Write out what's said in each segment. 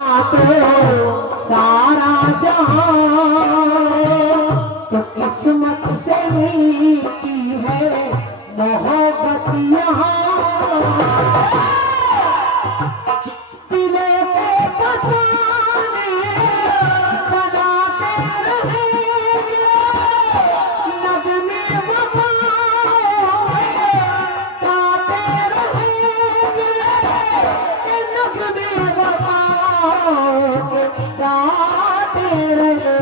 तो सारा जहां तो किस्मत से मिलती है मोहब्बत यहाँ दिले के फसाने बनाते रहेंगे नगमे वफाएं गाते रहेंगे नगमे गाते रहेंगे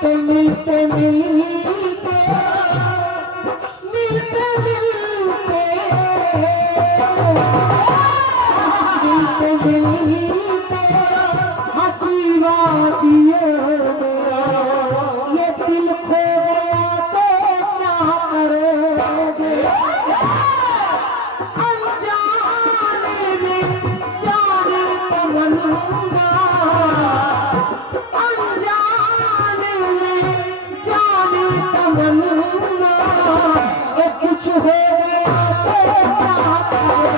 तो मिलते मिलते मिलते मिलते मिलते हंसी वादियों में ये दिल खो गया तो क्या करोगे अनजाने में जाने तमन्ना अनजाने में जाने तमन्ना ये कुछ हो गया तो क्या करोगे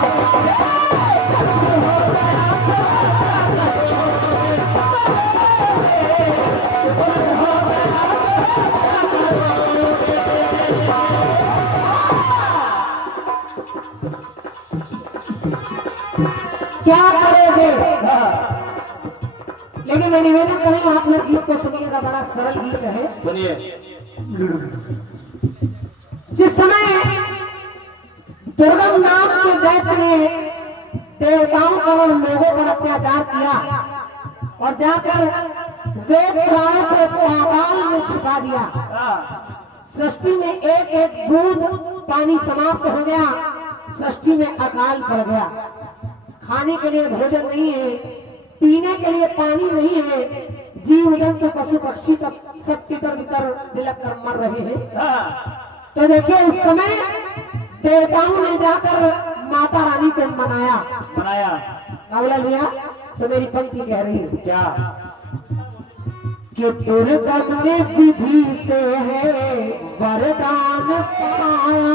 क्या करोगे। लेकिन मैं निवेदन करूंगा आप लोग गीत को सुनिएगा, बड़ा सरल गीत है, सुनिए। जिस समय दुर्गम नाम के दैत्य ने देवताओं और लोगों पर अत्याचार किया और जाकर वेद पुराणों को पाताल में छिपा दिया, सृष्टि में एक एक बूंद पानी समाप्त हो गया, सृष्टि में अकाल पड़ गया, खाने के लिए भोजन नहीं है, पीने के लिए पानी नहीं है, जीव जंतु पशु पक्षी तक सब तितर बितर बिलक कर मर रहे हैं। तो देखिए उस समय देवताओं ने जाकर माता रानी को मनाया बोला भैया तो मेरी पंक्ति कह रही है क्या कि दुर्गम ने विधि से है वरदान पाया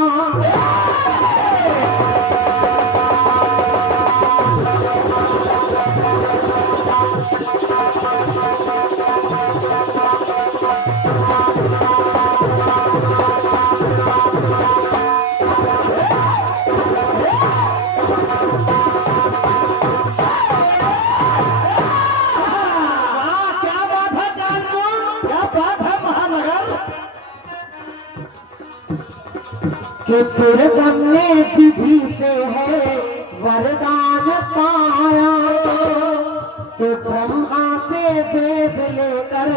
कि दुर्गम ने विधि से है वरदान पाया तो ब्रह्मा से वेद लेकर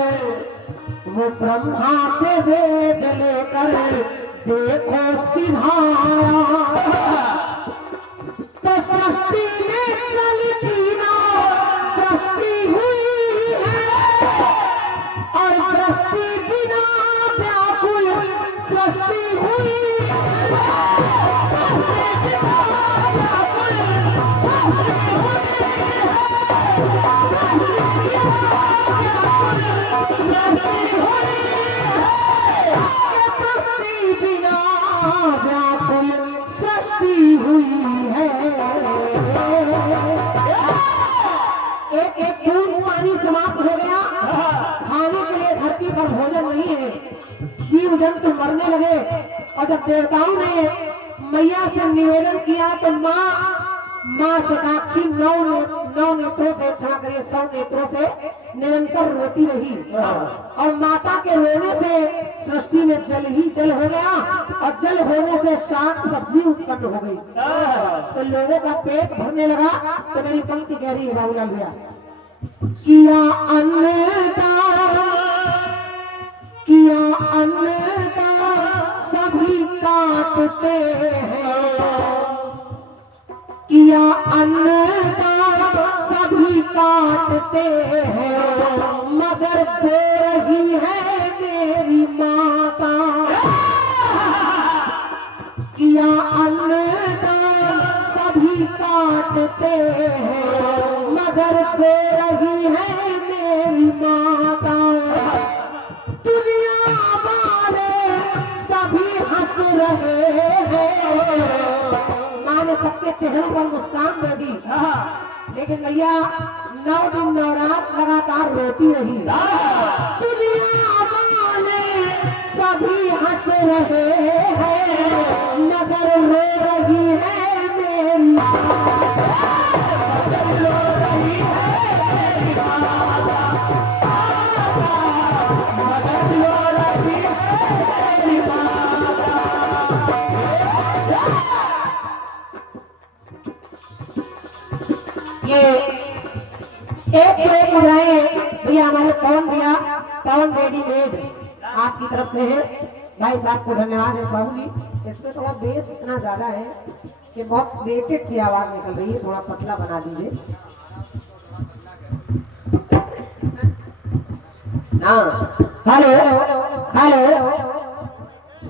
वो ब्रह्मा से वेद लेकर देखो सिधाया तो सृष्टि में चलती ना दृष्टि हुई है और दृष्टि बिना व्याकुल सृष्टि हुई बिना व्याकुल सृष्टि हुई है। एक एक बूंद पानी समाप्त हो गया, खाने के लिए धरती पर भोजन नहीं है, जीव जंतु मरने लगे और जब देवताओं ने मैया से निवेदन किया तो माँ सदाक्षी नौ नेत्रों से क्षमा करिए 100 नेत्रों से निरंतर रोती रही और माता के रोने से सृष्टि में जल ही जल हो गया और जल होने से शाक सब्जी उत्पन्न हो गई तो लोगों का पेट भरने लगा। तो मेरी पंक्ति कह रही है राहुल भैया किया अन्नदान सभी काटते हैं किया अन्नदान सभी काटते हैं मगर दे रही है मेरी माता किया अन्नदान सभी काटते हैं मगर दे रही है मेरी माता दुनिया वाले सभी हंस रहे हैं माँ ने सबके चेहरों पर मुस्कान दे दी। लेकिन मैया 9 दिन 9 रात लगातार रोती रही। दुनिया वाले सभी हंस रहे हैं मगर रो रही है मेरी माँ। रो रही है मेरी माँ, मगर रो रही है मेरी माँ। ये एक से एक मुद्राएं भैया हमारे पवन रेडीमेड आपकी तरफ से है। भाई साहब को धन्यवाद है। साहू जी इसमें थोड़ा बेस इतना ज्यादा है कि बहुत लेटेड सी आवाज निकल रही है, थोड़ा पतला बना दीजिए। हाँ हेलो हेलो,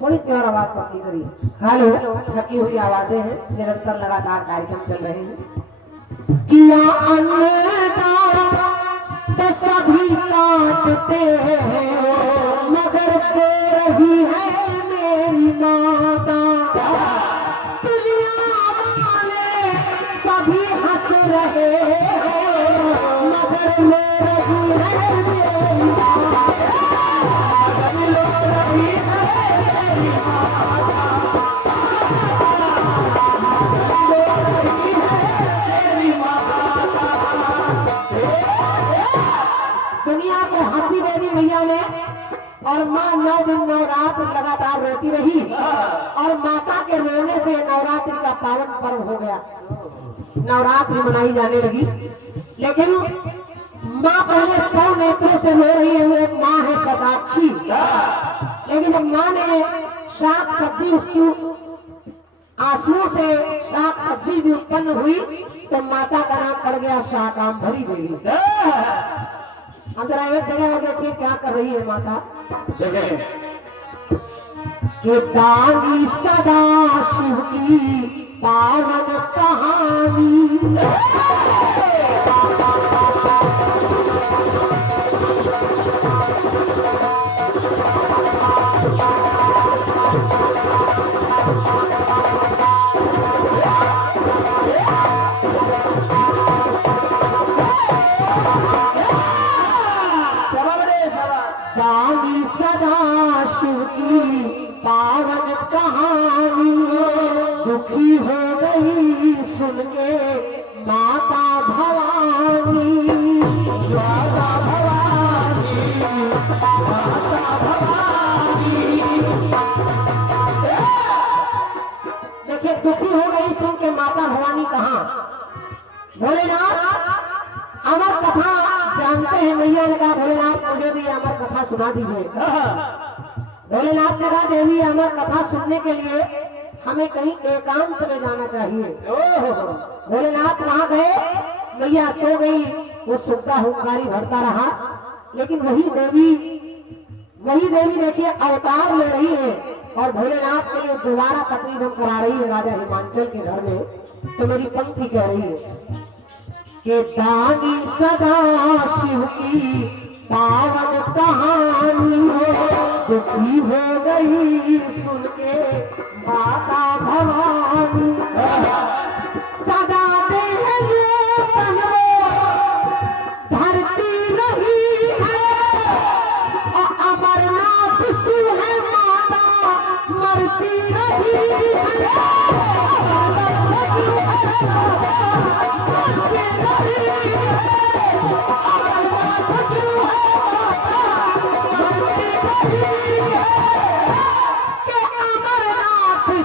थोड़ी सी और आवाज पतली करिए। हेलो, थकी हुई आवाजें हैं, निरंतर लगातार कार्यक्रम चल रहे हैं। किया अन्नदान तो सभी काटते हैं मगर रो रही है मेरी माता। दुनिया वाले सभी हंस रहे हैं मगर रो रही है मेरी माता, मगर रो रही है मेरी माता। दुनिया को हंसी दे दी भैया ने और माँ 9 दिन 9 रात लगातार रोती रही और माता के रोने से नवरात्रि का पावन पर्व हो गया। नवरात्रि मनाई जाने लगी। लेकिन माँ पहले 100 नेत्रों से रो रही है, वो एक माँ है सदाक्षी। लेकिन जब माँ ने शाक सब्जी उसकी आंसुओं से शाक सब्जी भी उत्पन्न हुई तो माता का नाम पड़ गया शाकांभरी देवी। अंदर एक जगह देखिए क्या कर रही है माता। कि दानी सदा शिव की पावन कहानी, दानी सदा शिव की पावन कहानी, दुखी हो गई सुन के माता भवानी। माता भवानी, माता भवानी। देखिए दुखी हो गई सुन के माता भवानी कहाँ? भोलेनाथ अमर कथा जानते हैं। मैया ने कहा भोलेनाथ मुझे भी अमर कथा सुना दीजिए। भोलेनाथ ने कहा देवी अमर कथा सुनने के लिए हमें कहीं एकांत में जाना चाहिए। भोलेनाथ वहां गए, मैया सो गई, वो सुनता हुंकारी भरता रहा। लेकिन वही देवी देखिए अवतार ले रही है और भोलेनाथ के लिए दोबारा तकरीबन करा रही है राजा हिमांचल के घर में। तो मेरी पंक्ति कह रही है कि दानी सदा शिव की पावन कहानी, दुखी हो गई सुन के माता भवानी। सदा धरती रही है और अमरनाथ शिव है माता मरती रही है।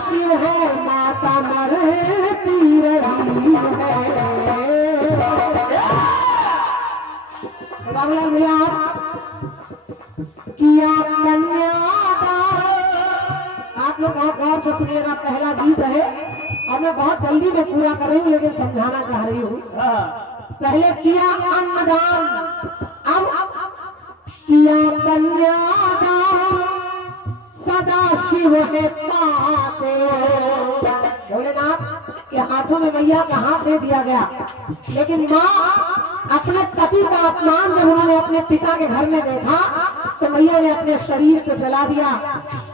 शिव है माता मरती रही है। बाबूलाल भैया किया कन्यादान, आप लोग बहुत गौर से सुनिएगा। पहला गीत है और मैं बहुत जल्दी में पूरा कर रही हूँ लेकिन समझाना चाह रही हूँ। पहले किया अन्नदान, अब किया कन्यादान, सदा शिव है पाते। भोलेनाथ के हाथों में मैया का हाथ दे दिया गया। लेकिन माँ अपने पति का अपमान जब उन्होंने अपने पिता के घर में देखा तो मैया ने अपने शरीर को जला दिया।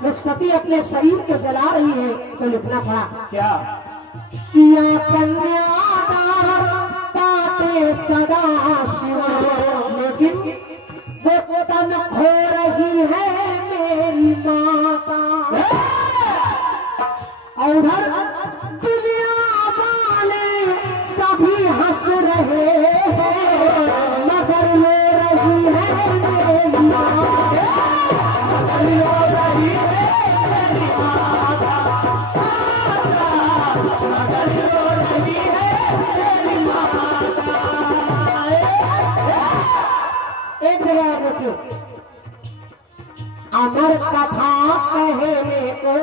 वो सती अपने शरीर को जला रही है तो लिखना पड़ा क्या किया कन्यादान ताते सदा शिव, लेकिन वो तन खो रही है मेरी माता। और उधर दुनिया वाले सभी हंस रहे हैं, मगर रो रही है मेरी माता, मगर रो रही है मेरी माता, मगर रो रही है मेरी माता। एक जगह देखिए, अमर कथा कहने को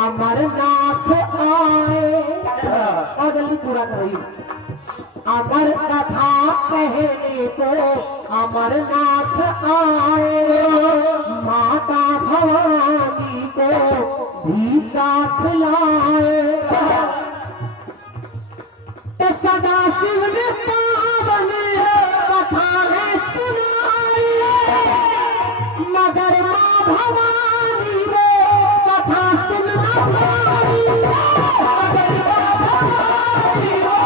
अमरनाथ आए, और जल्दी पूरा करिए। अमर कथा कहने को अमरनाथ आए, माता भवानी को भी साथ लाए। तो सदा शिव ने पावन कथा है सुनाई, मगर माँ भवानी वो कथा सुन न पाई, मगर माँ भवानी वो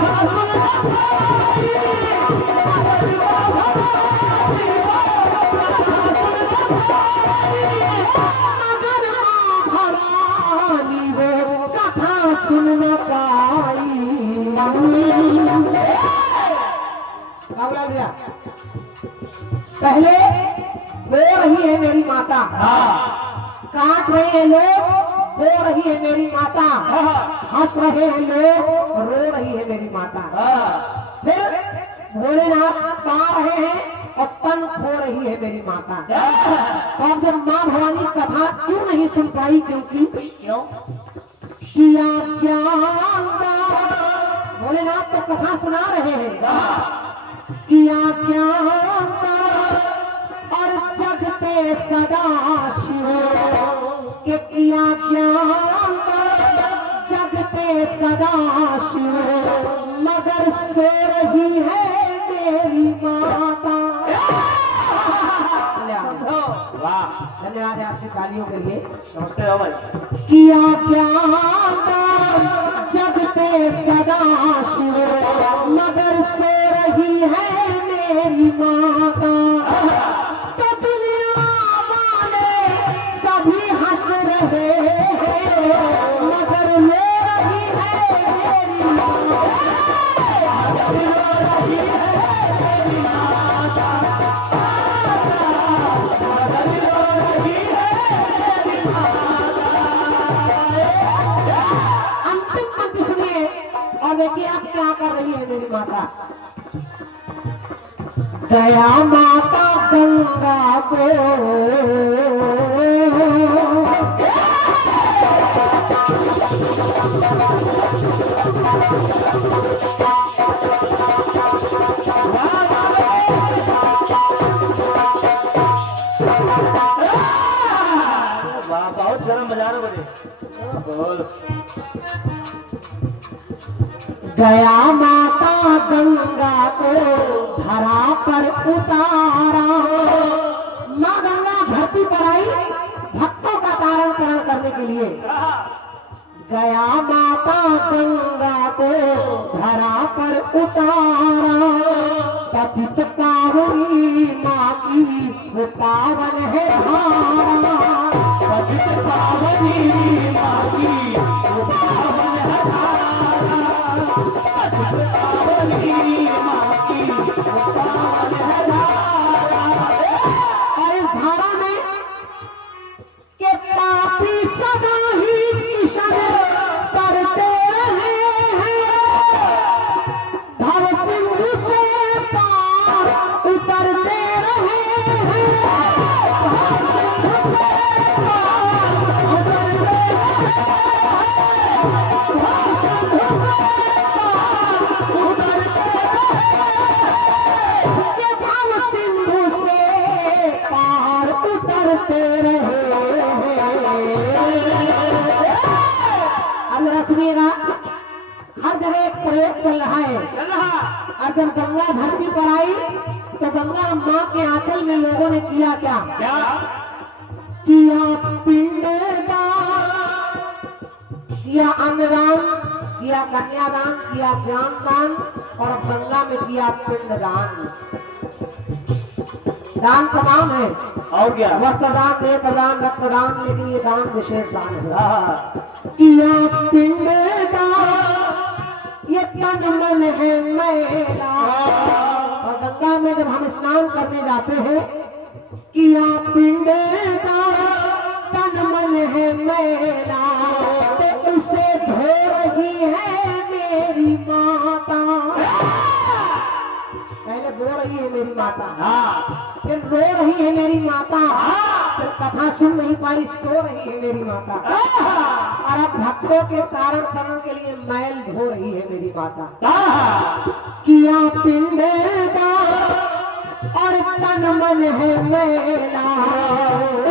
कथा सुन न पाई, मगर माँ भवानी वो कथा सुन न पाई, मगर माँ भवानी वो कथा सुन न पाई। बाबला भैया, पहले रो रही है मेरी माता, काट रहे हैं लोग, रो रही है मेरी माता, हंस रहे हैं लोग, रो रही है मेरी माता। फिर भोलेनाथ पा रहे हैं और तन खो रही है मेरी माता। और जब माँ भवानी कथा क्यों नहीं सुन पाई, क्योंकि क्यों किया क्या, भोलेनाथ तो कथा सुना रहे हैं, किया क्या और जगते सदा शिव, के किया क्या जगते सदा शिव, मगर सो रही है मेरी माता। धन्यवाद है आपकी तालियों के लिए। नमस्ते हो भाई। किया क्या जगते सदा शिव, मगर सो रही है मेरी माता। तो दुनिया वाले सभी हंस रहे हैं, मगर रो रही है मेरी माता, मगर रो रही है मेरी माता, मगर रो रही है मेरी माता। अंतिम पंक्ति सुनिए और देखिए आप क्या कर रही है मेरी माता। दया माता गंगा को बहुत गरम बजा रहे बड़े बोल। दया माता गंगा को धरा पर उतारा, माँ गंगा धरती पर आई भक्तों का तारण करण करने के लिए। गया माता गंगा को धरा पर उतारा, पतित पावनी माँ की वो पावन है धारा, पतित पावनी माँ की वो पावन है धारा, पतित पावनी माँ की वो पावन है धारा। और इस धारा में के पापी सदा ही किशन करते रहे हैं, भव सिंधु से पार उतरते रहे हैं, भव सिंधु से पार उतरते रहे हैं, भव सिंधु से पार उतरते रहे, के भव सिंधु से पार उतरते रहे। अब जरा सुनिएगा, हर जगह एक प्रयोग चल रहा है। और जब गंगा धरती पर आई तो गंगा माँ के आंचल में लोगों ने किया क्या? किया पिंडदान, किया अन्नदान, किया कन्यादान, किया ज्ञान दान और अब गंगा में किया पिंडदान। दान तमाम है और क्या? वस्त्र दान, नेत्र दान, रक्तदान, लेकिन ये दान विशेष दान है। हाँ किया पिंडदान, ये तन मन है मैला। और गंगा में जब हम स्नान करने जाते हैं, किया पिंडदान, तन मन है मैला, तो उसे धो रही है मेरी माता। पहले धो रही है मेरी माता, हाँ फिर रो रही है मेरी माता, फिर कथा सुन नहीं पाई, सो रही है मेरी माता, और अब भक्तों के कारण करण के लिए मैल धो रही है मेरी माता। किया पिंडदान और तन मन है मैला,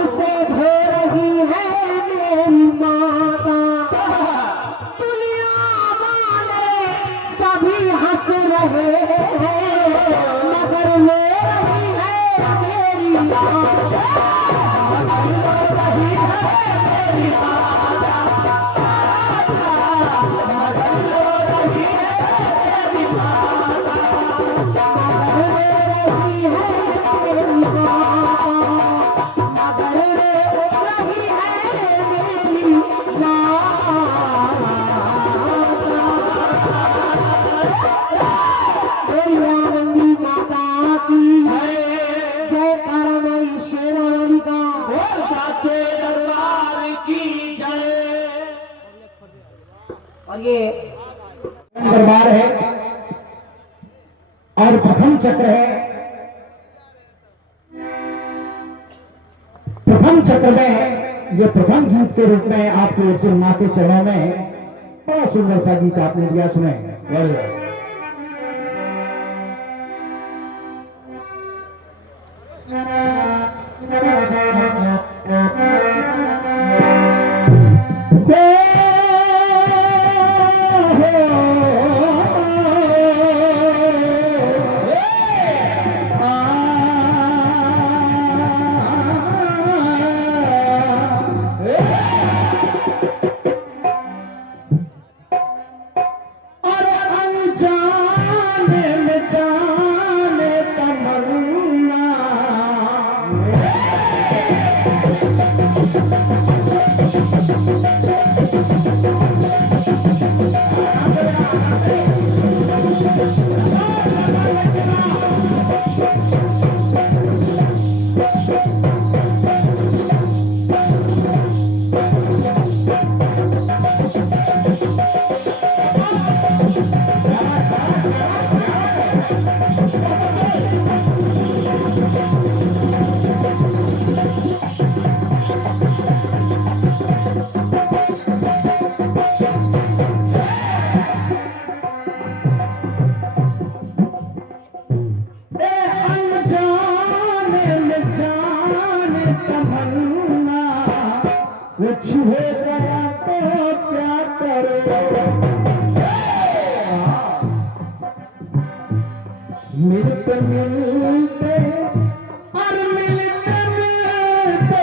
उसे धो रही है मेरी माता। दुनिया वाले सभी हंस रहे हैं, मगर रो रही है मेरी माता। मगर रो रही है मेरी माता। मगर रो रही है मेरी माता। मगर रो रही है मेरी माता। मगर रो रही है मेरी माता। आनंदी माता की जय, करमई शेरावाली का साचे दरबार की जय। और ये दरबार है और प्रथम चक्र है। प्रथम चक्र में ये प्रथम गीत के रूप में आपको ओर से मां के चरणों में बड़ा सुंदर सा गीत आपने दिया, सुने। मिलते मिलते और मिलते मिलते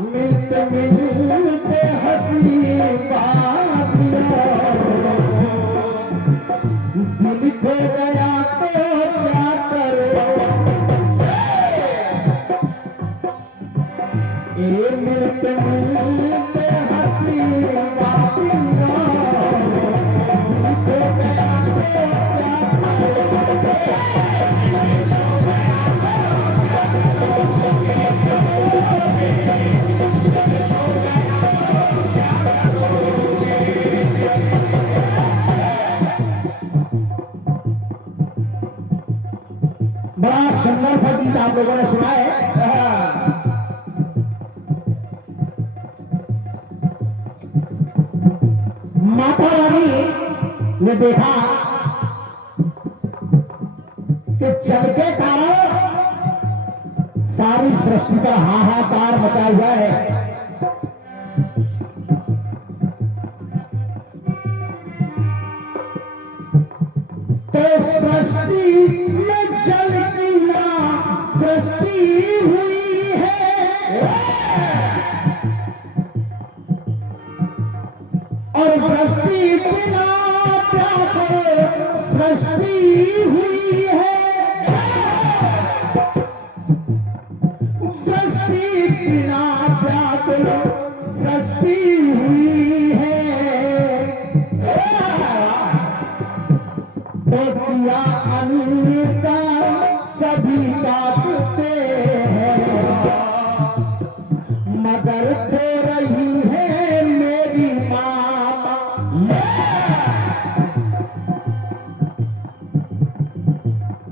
मिलते मिलते हंसी बातियों दिल खो गया तो क्या करो। ये मिलते मिलते हंसी बातियों बड़ा सुंदर सा गीत आप लोगों ने सुना है। माता रानी ने देखा कि जल के कारण सारी सृष्टि का हाहाकार मचा हुआ है। तो सृष्टि में जल की ना सृष्टि हुई है। और दृष्टि बिना प्यार सृष्टि हुई है, दृष्टि बिना प्यार सृष्टि हुई है। तो किया अन्य सभी काटते हैं, मगर तो रही है मेरी माता।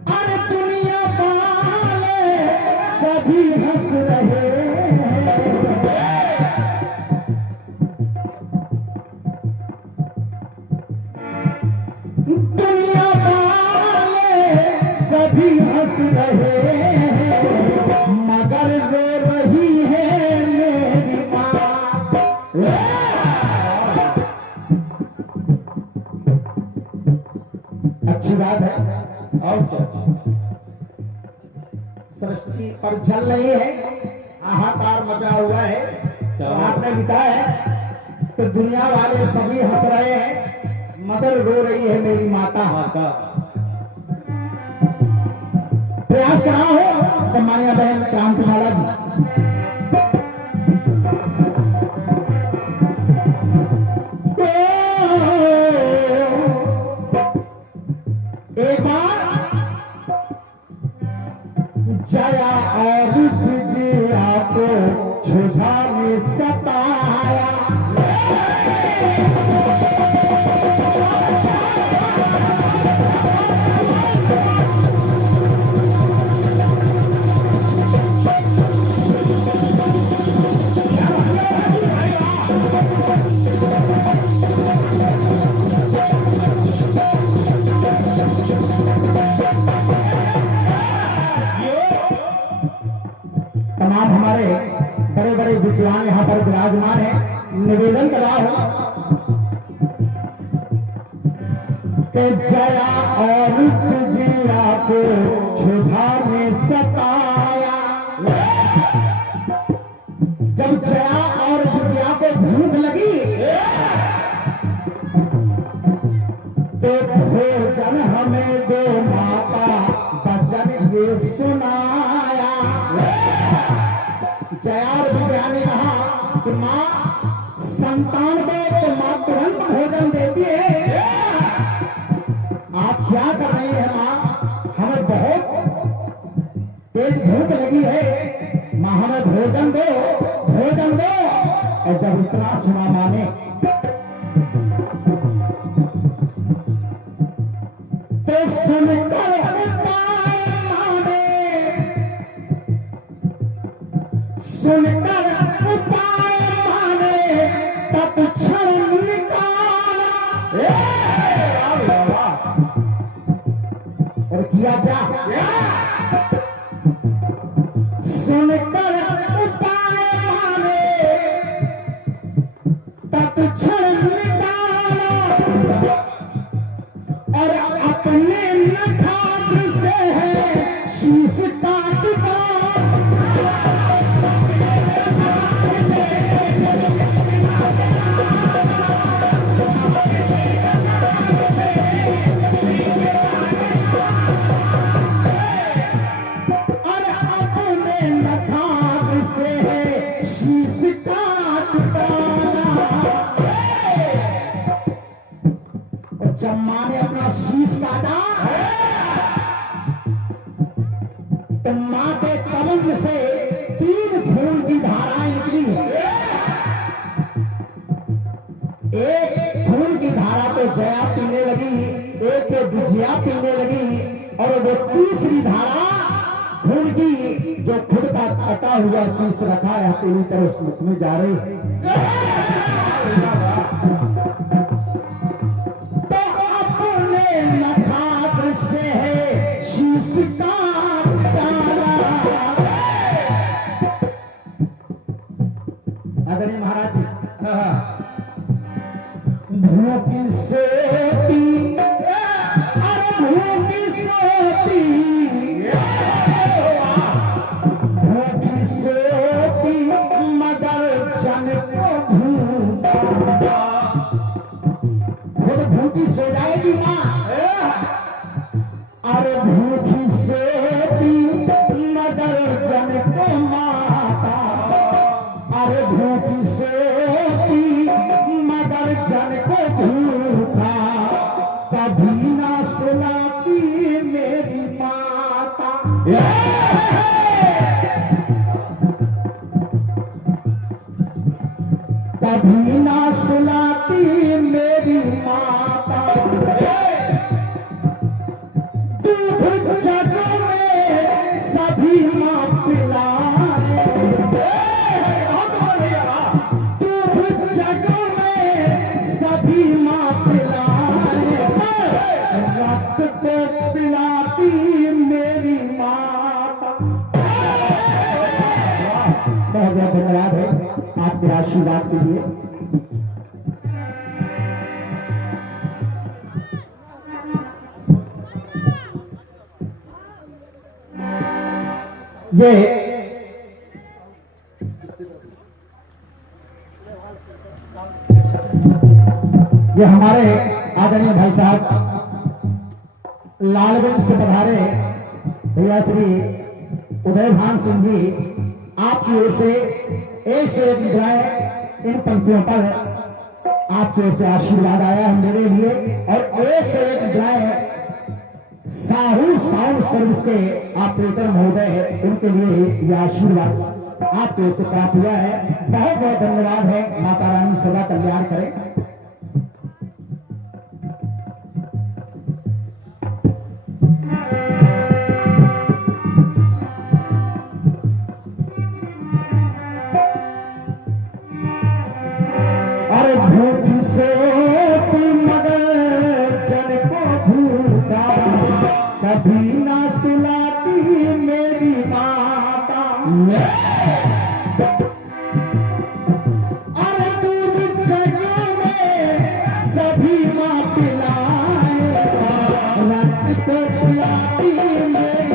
अरे दुनिया वाले सभी हंस रहे हैं, दुनिया वाले सभी हंस रहे हैं, मगर रो रही है मेरी माँ। अच्छी बात है। और क्या? सृष्टि पर चल रही है, हाहाकार मचा हुआ है। तो आपने लिखा है तो दुनिया वाले सभी हंस रहे हैं, मगर रो रही है मेरी माता। माता प्रयास करा हो सम्मानिया बहन क्रांतिमाला जी। एक बार जया और विजया को छुझा ने सताया, तमाम हमारे बड़े बड़े विद्वान यहाँ पर विराजमान है। निवेदन कर रहा हूं कि जया और विजया को छुझा ने सताया। जब जया और विजया को भूख लगी तो भोजन हमें दो माता बचन ये सुनाया। जया और विजया ने कहा कि माँ संतान को तो माँ तुरंत भोजन देती है, आप क्या कर रही हैं माँ? हमें बहुत तेज भूख लगी है, माँ हमें भोजन दो, भोजन दो। और जब इतना सुना माने तो सुनकर सुनकर उपाय माने तत्क्षण निकाला। और किया क्या? सुनकर उपाय माने तत्क्षण निकाला, और अपने नखात से है शीश काट दो। जब मां ने अपना शीश काटा तो मां के कमल से 3 खून की धाराएं निकली। एक खून की धारा तो जया पीने लगी, एक तो विजया पीने लगी, और वो तीसरी धारा खून की जो खुद का कटा हुआ शीश रखा है तेरी तरफ उसमें जा रही है। आदरणीय महाराज जी, भूखी सोती, अरे भूखी सोती, भूखी सोती मगर जन को भूखा। अरे भूखी सोती मगर जन को भूखा कभी ना सुनाती मेरी माता। कभी ना सुनाती मेरी माता। दूध जगों में सभी माँ पिलाए, दूध जगों में सभी माँ पिलाए, रक्त को पिलाती मेरी माता। बहुत बहुत धन्यवाद है आपके आशीर्वाद के लिए। ये हमारे आदरणीय भाई साहब लालगंज से पधारे भैया श्री उदय भान सिंह जी, आपकी ओर से 101 मुद्राएं इन पंक्तियों पर आपकी ओर से आशीर्वाद आया है मेरे लिए, और 101 मुद्राएं साहू साउंड सर्विस के ऑपरेटर महोदय है, उनके लिए यह आशीर्वाद आपके ओर से प्राप्त हुआ है। बहुत बहुत धन्यवाद है। माता रानी सदा कल्याण करें। भूखी सोती मगर जन को भूखा कभी ना सुलाती मेरी माता। अरे दूध जगों में सभी माँ पिलाए, रक्त को पिलाती मेरी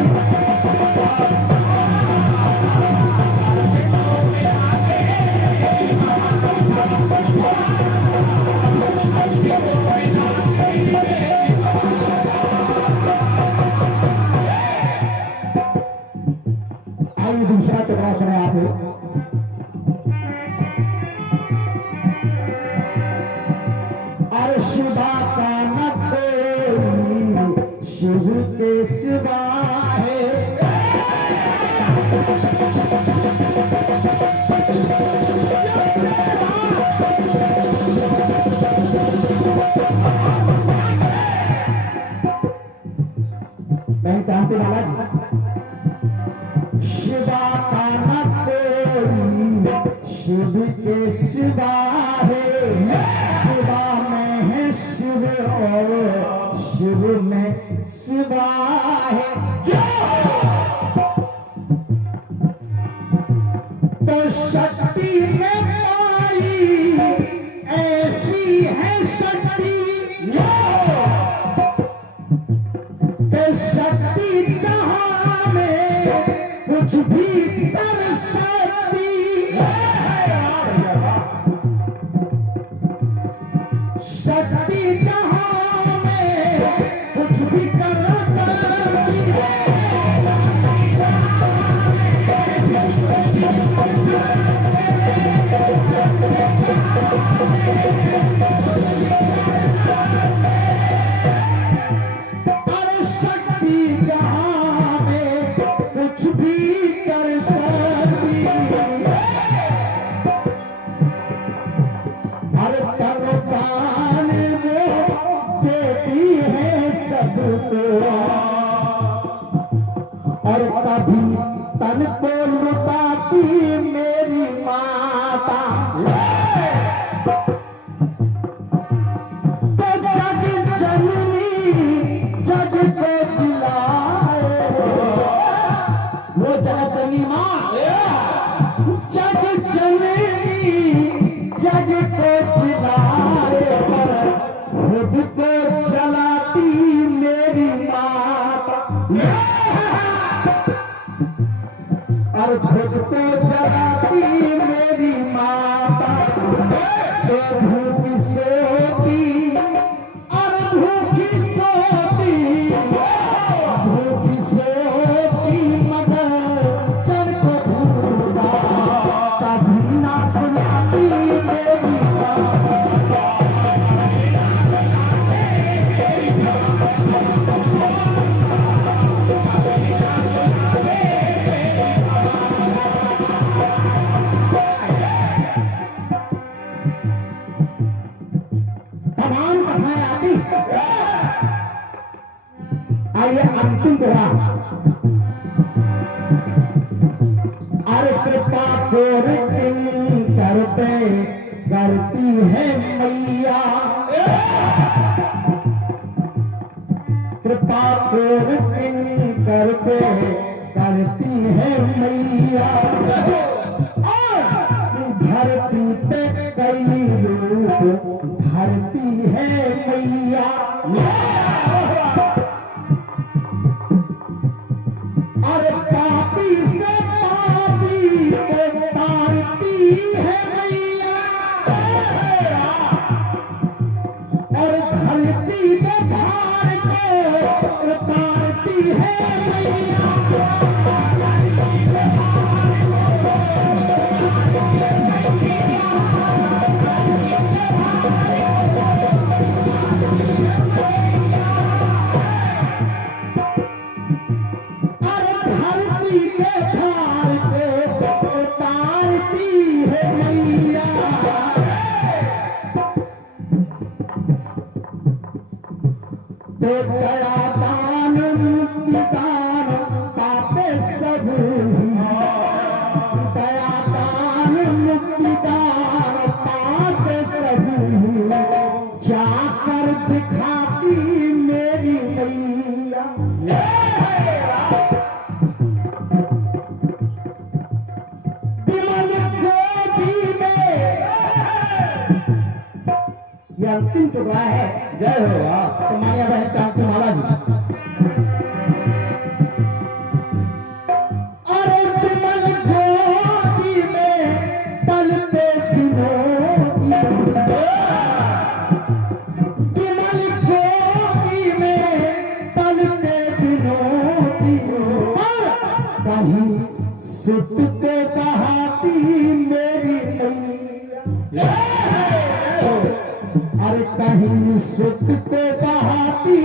दूसरा चक्रा सुना आपने। अरे शिवा का न कोई शिव के सिवा है, मैं जानते वाला शिवा का न कोई शिव के सिवा है, शिवा में है शिव और शिव में शिवा है। तो शक्ति में पाई ऐसी है शक्ति, शक्ति जहां में कुछ भी कर सकती, शक्ति जहां में कुछ भी कर सकती। अरे शक्ति जहां में कुछ भी कर सकती। अरे भगवान वो देती है सबको, और कभी तन को लुटाती मेरी माता। तो जग जननी जग को जिलाए, वो जग जननी माँ जग जननी जग को जिलाए, पर खुद को जलाती मेरी माता। और खुद को जलाती मेरी माता। तो भूखी सोती और भूखी सोती, भूखी सोती मगर जन को भूखा कभी कहीं ना सुनाती मेरी तमाम कथाएं आती। आइए अंतिम दोहा। अरे कृपा खोर करते करती है मैया, कृपा खोर करते करती है मैया, धरती पे कई लोग धरती है मैया। अरे पापी से पापी को तारती है मैया, और धरती पे भार को तारती है मैया। तो दया दान मुक्ति दान पाते सब, दया दान मुक्ति दान पाते सब, जाकर दिखाती मेरी मैया। विमल गोदी में यह अंतिम टुकड़ा है। जय हो सम्मानिया बहन कांति माला जी। अरे विमल गोदी में पलते विनोदी, विमल गोदी में पलते विनोदी, कहीं सुत को कहाती मेरी मैया। अरे कहीं सुत को कहाती